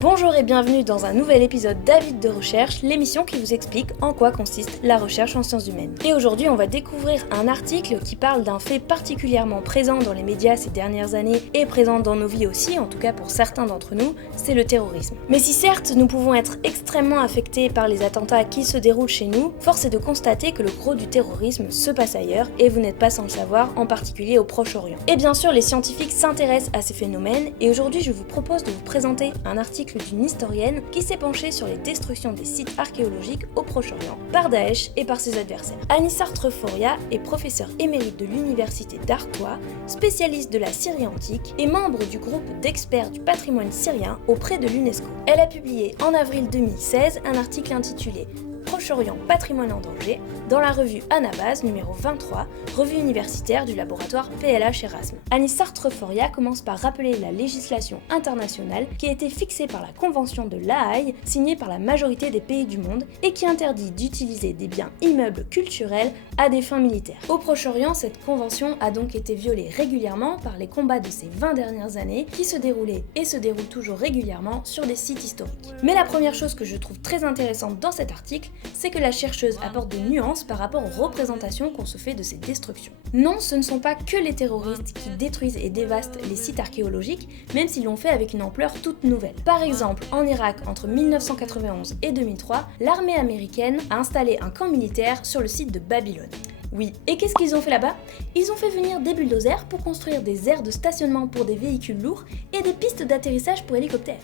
Bonjour et bienvenue dans un nouvel épisode d'Avis de recherche, l'émission qui vous explique en quoi consiste la recherche en sciences humaines. Et aujourd'hui, on va découvrir un article qui parle d'un fait particulièrement présent dans les médias ces dernières années et présent dans nos vies aussi, en tout cas pour certains d'entre nous, c'est le terrorisme. Mais si certes, nous pouvons être extrêmement affectés par les attentats qui se déroulent chez nous, force est de constater que le gros du terrorisme se passe ailleurs et vous n'êtes pas sans le savoir, en particulier au Proche-Orient. Et bien sûr, les scientifiques s'intéressent à ces phénomènes et aujourd'hui, je vous propose de vous présenter un article d'une historienne qui s'est penchée sur les destructions des sites archéologiques au Proche-Orient par Daesh et par ses adversaires. Anissar Treforia est professeure émérite de l'université d'Artois, spécialiste de la Syrie antique et membre du groupe d'experts du patrimoine syrien auprès de l'UNESCO. Elle a publié en avril 2016 un article intitulé Proche-Orient, patrimoine en danger, dans la revue Anabase numéro 23, revue universitaire du laboratoire PLH Erasme. Anissar Treforia commence par rappeler la législation internationale qui a été fixée par la Convention de La Haye, signée par la majorité des pays du monde, et qui interdit d'utiliser des biens immeubles culturels à des fins militaires. Au Proche-Orient, cette convention a donc été violée régulièrement par les combats de ces 20 dernières années qui se déroulaient et se déroulent toujours régulièrement sur des sites historiques. Mais la première chose que je trouve très intéressante dans cet article, c'est que la chercheuse apporte des nuances par rapport aux représentations qu'on se fait de ces destructions. Non, ce ne sont pas que les terroristes qui détruisent et dévastent les sites archéologiques, même s'ils l'ont fait avec une ampleur toute nouvelle. Par exemple, en Irak, entre 1991 et 2003, l'armée américaine a installé un camp militaire sur le site de Babylone. Oui, et qu'est-ce qu'ils ont fait là-bas? Ils ont fait venir des bulldozers pour construire des aires de stationnement pour des véhicules lourds et des pistes d'atterrissage pour hélicoptères.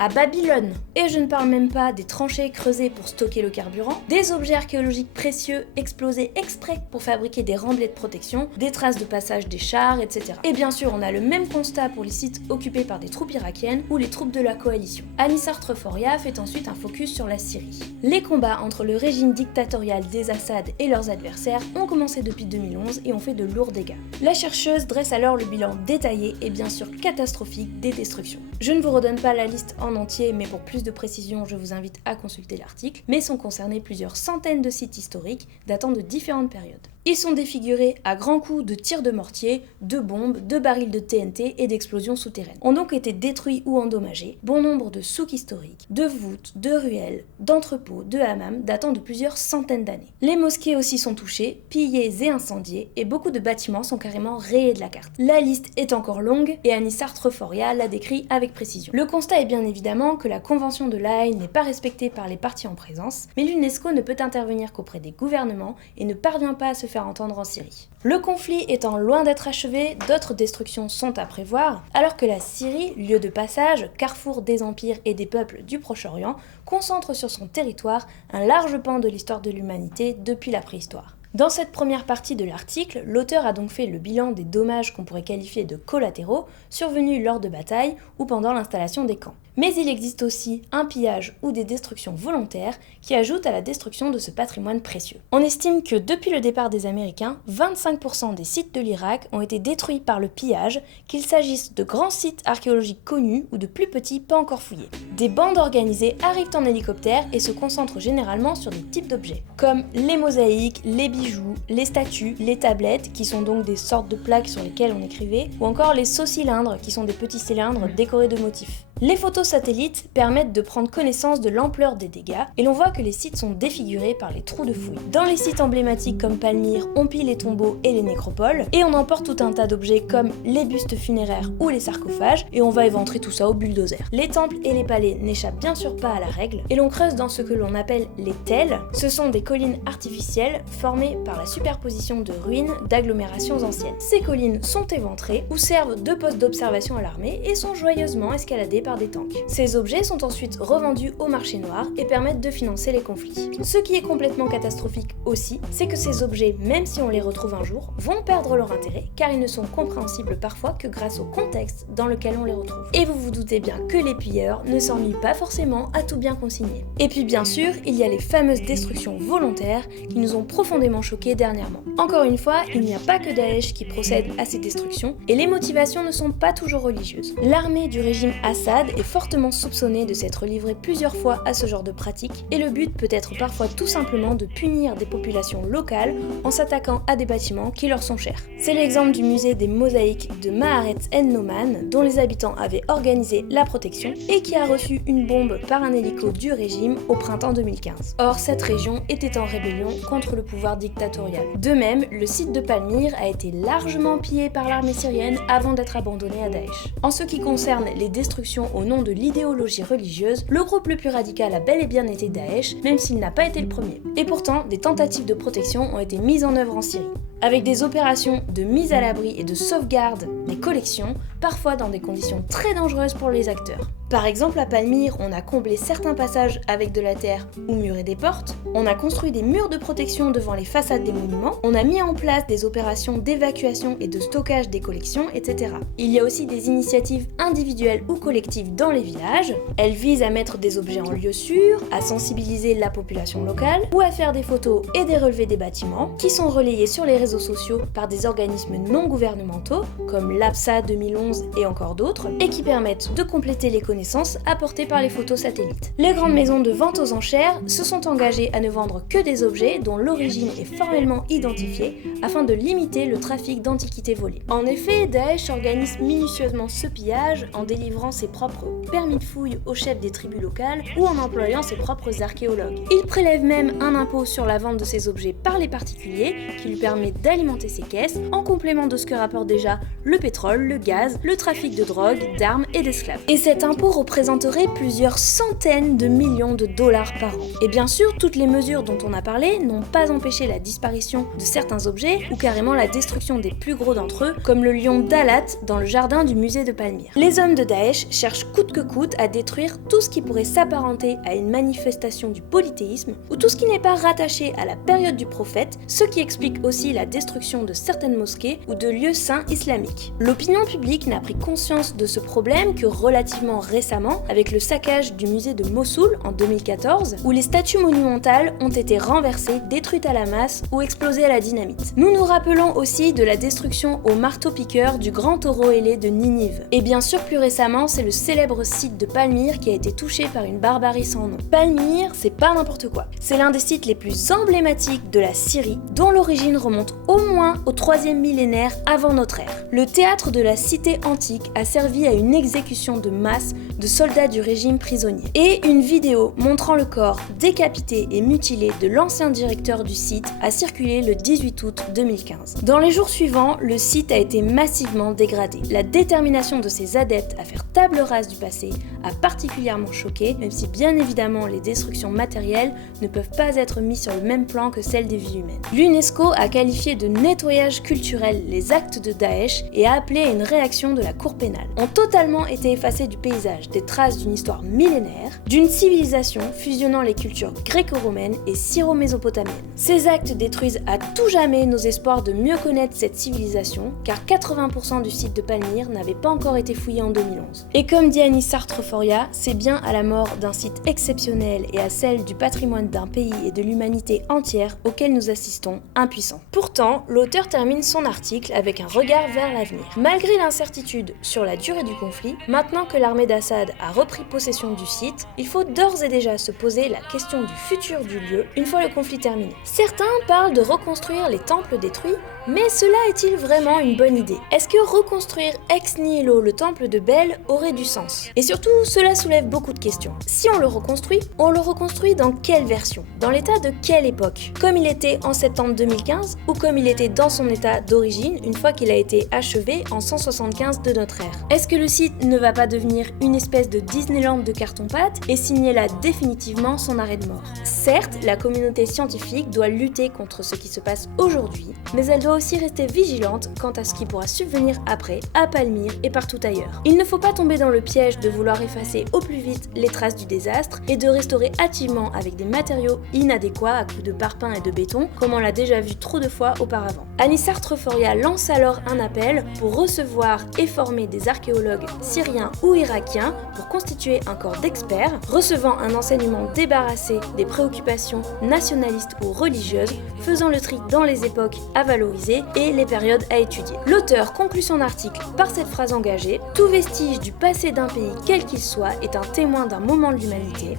À Babylone. Et je ne parle même pas des tranchées creusées pour stocker le carburant, des objets archéologiques précieux explosés exprès pour fabriquer des remblais de protection, des traces de passage des chars, etc. Et bien sûr, on a le même constat pour les sites occupés par des troupes irakiennes ou les troupes de la coalition. Anissar Treforia fait ensuite un focus sur la Syrie. Les combats entre le régime dictatorial des Assad et leurs adversaires ont commencé depuis 2011 et ont fait de lourds dégâts. La chercheuse dresse alors le bilan détaillé et bien sûr catastrophique des destructions. Je ne vous redonne pas la liste en entier, mais pour plus de précision, je vous invite à consulter l'article, mais sont concernés plusieurs centaines de sites historiques datant de différentes périodes. Ils sont défigurés à grands coups de tirs de mortier, de bombes, de barils de TNT et d'explosions souterraines. Ont donc été détruits ou endommagés bon nombre de souks historiques, de voûtes, de ruelles, d'entrepôts, de hammams datant de plusieurs centaines d'années. Les mosquées aussi sont touchées, pillées et incendiées, et beaucoup de bâtiments sont carrément rayés de la carte. La liste est encore longue et Anissar Treforia la décrit avec précision. Le constat est bien évidemment que la Convention de La Haye n'est pas respectée par les parties en présence, mais l'UNESCO ne peut intervenir qu'auprès des gouvernements et ne parvient pas à se faire entendre en Syrie. Le conflit étant loin d'être achevé, d'autres destructions sont à prévoir, alors que la Syrie, lieu de passage, carrefour des empires et des peuples du Proche-Orient, concentre sur son territoire un large pan de l'histoire de l'humanité depuis la préhistoire. Dans cette première partie de l'article, l'auteur a donc fait le bilan des dommages qu'on pourrait qualifier de collatéraux survenus lors de batailles ou pendant l'installation des camps. Mais il existe aussi un pillage ou des destructions volontaires qui ajoutent à la destruction de ce patrimoine précieux. On estime que depuis le départ des Américains, 25% des sites de l'Irak ont été détruits par le pillage, qu'il s'agisse de grands sites archéologiques connus ou de plus petits pas encore fouillés. Des bandes organisées arrivent en hélicoptère et se concentrent généralement sur des types d'objets, comme les mosaïques, les bijoux, les statues, les tablettes, qui sont donc des sortes de plaques sur lesquelles on écrivait, ou encore les sauts-cylindres, qui sont des petits cylindres décorés de motifs. Les photos satellites permettent de prendre connaissance de l'ampleur des dégâts et l'on voit que les sites sont défigurés par les trous de fouilles. Dans les sites emblématiques comme Palmyre, on pille les tombeaux et les nécropoles et on emporte tout un tas d'objets comme les bustes funéraires ou les sarcophages et on va éventrer tout ça au bulldozer. Les temples et les palais n'échappent bien sûr pas à la règle et l'on creuse dans ce que l'on appelle les tels. Ce sont des collines artificielles formées par la superposition de ruines d'agglomérations anciennes. Ces collines sont éventrées ou servent de poste d'observation à l'armée et sont joyeusement escaladées par des tanks. Ces objets sont ensuite revendus au marché noir et permettent de financer les conflits. Ce qui est complètement catastrophique aussi, c'est que ces objets, même si on les retrouve un jour, vont perdre leur intérêt car ils ne sont compréhensibles parfois que grâce au contexte dans lequel on les retrouve. Et vous vous doutez bien que les pilleurs ne s'ennuient pas forcément à tout bien consigner. Et puis bien sûr, il y a les fameuses destructions volontaires qui nous ont profondément choqués dernièrement. Encore une fois, il n'y a pas que Daesh qui procède à ces destructions et les motivations ne sont pas toujours religieuses. L'armée du régime Assad Assad est fortement soupçonné de s'être livré plusieurs fois à ce genre de pratique, et le but peut être parfois tout simplement de punir des populations locales en s'attaquant à des bâtiments qui leur sont chers. C'est l'exemple du musée des mosaïques de Maharetz en-Noman, dont les habitants avaient organisé la protection et qui a reçu une bombe par un hélico du régime au printemps 2015. Or, cette région était en rébellion contre le pouvoir dictatorial. De même, le site de Palmyre a été largement pillé par l'armée syrienne avant d'être abandonné à Daesh. En ce qui concerne les destructions au nom de l'idéologie religieuse, le groupe le plus radical a bel et bien été Daesh, même s'il n'a pas été le premier. Et pourtant, des tentatives de protection ont été mises en œuvre en Syrie, avec des opérations de mise à l'abri et de sauvegarde des collections, parfois dans des conditions très dangereuses pour les acteurs. Par exemple, à Palmyre, on a comblé certains passages avec de la terre ou muré des portes, on a construit des murs de protection devant les façades des monuments, on a mis en place des opérations d'évacuation et de stockage des collections, etc. Il y a aussi des initiatives individuelles ou collectives dans les villages. Elles visent à mettre des objets en lieu sûr, à sensibiliser la population locale, ou à faire des photos et des relevés des bâtiments, qui sont relayés sur les réseaux sociaux par des organismes non gouvernementaux, comme l'APSA 2011 et encore d'autres, et qui permettent de compléter les connaissances apportées par les photos satellites. Les grandes maisons de vente aux enchères se sont engagées à ne vendre que des objets dont l'origine est formellement identifiée afin de limiter le trafic d'antiquités volées. En effet, Daesh organise minutieusement ce pillage en délivrant ses propres permis de fouille aux chefs des tribus locales ou en employant ses propres archéologues. Il prélève même un impôt sur la vente de ces objets par les particuliers qui lui permet d'alimenter ses caisses en complément de ce que rapporte déjà le pétrole, le gaz, le trafic de drogue, d'armes et d'esclaves. Et cet impôt représenterait plusieurs centaines de millions de dollars par an. Et bien sûr, toutes les mesures dont on a parlé n'ont pas empêché la disparition de certains objets ou carrément la destruction des plus gros d'entre eux, comme le lion Dalat dans le jardin du musée de Palmyre. Les hommes de Daesh cherchent coûte que coûte à détruire tout ce qui pourrait s'apparenter à une manifestation du polythéisme ou tout ce qui n'est pas rattaché à la période du prophète, ce qui explique aussi la destruction de certaines mosquées ou de lieux saints islamiques. L'opinion publique n'a pris conscience de ce problème que relativement récemment avec le saccage du musée de Mossoul en 2014 où les statues monumentales ont été renversées, détruites à la masse ou explosées à la dynamite. Nous nous rappelons aussi de la destruction au marteau-piqueur du grand taureau ailé de Ninive. Et bien sûr plus récemment c'est le célèbre site de Palmyre qui a été touché par une barbarie sans nom. Palmyre, c'est pas n'importe quoi. C'est l'un des sites les plus emblématiques de la Syrie dont l'origine remonte au moins au 3e millénaire avant notre ère. Le théâtre de la cité antique a servi à une exécution de masse de soldats du régime prisonnier. Et une vidéo montrant le corps décapité et mutilé de l'ancien directeur du site a circulé le 18 août 2015. Dans les jours suivants, le site a été massivement dégradé. La détermination de ses adeptes à faire table rase du passé a particulièrement choqué, même si bien évidemment les destructions matérielles ne peuvent pas être mises sur le même plan que celles des vies humaines. L'UNESCO a qualifié de nettoyage culturel les actes de Daesh et a appelé à une réaction de la Cour pénale. Ont totalement été effacés du paysage des traces d'une histoire millénaire, d'une civilisation fusionnant les cultures gréco-romaines et syro-mésopotamiennes. Ces actes détruisent à tout jamais nos espoirs de mieux connaître cette civilisation, car 80% du site de Palmyre n'avait pas encore été fouillé en 2011. Et comme dit Anis Sartre-Foria, c'est bien à la mort d'un site exceptionnel et à celle du patrimoine d'un pays et de l'humanité entière auquel nous assistons, impuissants. Pourtant, l'auteur termine son article avec un regard vers l'avenir. Malgré l'incertitude sur la durée du conflit, maintenant que l'armée d'Assad a repris possession du site, il faut d'ores et déjà se poser la question du futur du lieu une fois le conflit terminé. Certains parlent de reconstruire les temples détruits, mais cela est-il vraiment une bonne idée? Est-ce que reconstruire ex nihilo le temple de Bel aurait du sens? Et surtout, cela soulève beaucoup de questions. Si on le reconstruit dans quelle version? Dans l'état de quelle époque? Comme il était en septembre 2015 ou comme il était dans son état d'origine une fois qu'il a été achevé en 175 de notre ère? Est-ce que le site ne va pas devenir une espèce de Disneyland de carton-pâte et signer là définitivement son arrêt de mort? Certes, la communauté scientifique doit lutter contre ce qui se passe aujourd'hui, mais elle doit aussi rester vigilante quant à ce qui pourra subvenir après, à Palmyre et partout ailleurs. Il ne faut pas tomber dans le piège de vouloir effacer au plus vite les traces du désastre et de restaurer hâtivement avec des matériaux inadéquats à coups de parpaing et de béton, comme on l'a déjà vu trop de fois auparavant. Anis Sartre-Foria lance alors un appel pour recevoir et former des archéologues syriens ou irakiens pour constituer un corps d'experts, recevant un enseignement débarrassé des préoccupations nationalistes ou religieuses, faisant le tri dans les époques à valoriser analyser et les périodes à étudier. L'auteur conclut son article par cette phrase engagée: tout vestige du passé d'un pays, quel qu'il soit, est un témoin d'un moment de l'humanité.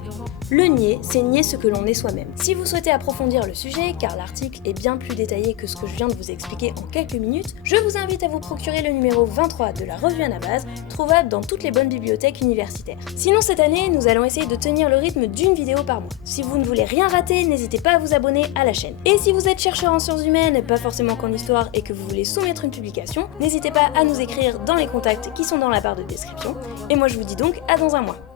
Le nier, c'est nier ce que l'on est soi-même. Si vous souhaitez approfondir le sujet, car l'article est bien plus détaillé que ce que je viens de vous expliquer en quelques minutes, je vous invite à vous procurer le numéro 23 de la revue Anabase, trouvable dans toutes les bonnes bibliothèques universitaires. Sinon, cette année, nous allons essayer de tenir le rythme d'une vidéo par mois. Si vous ne voulez rien rater, n'hésitez pas à vous abonner à la chaîne. Et si vous êtes chercheur en sciences humaines, pas forcément qu'en histoire, et que vous voulez soumettre une publication, n'hésitez pas à nous écrire dans les contacts qui sont dans la barre de description. Et moi je vous dis donc à dans un mois.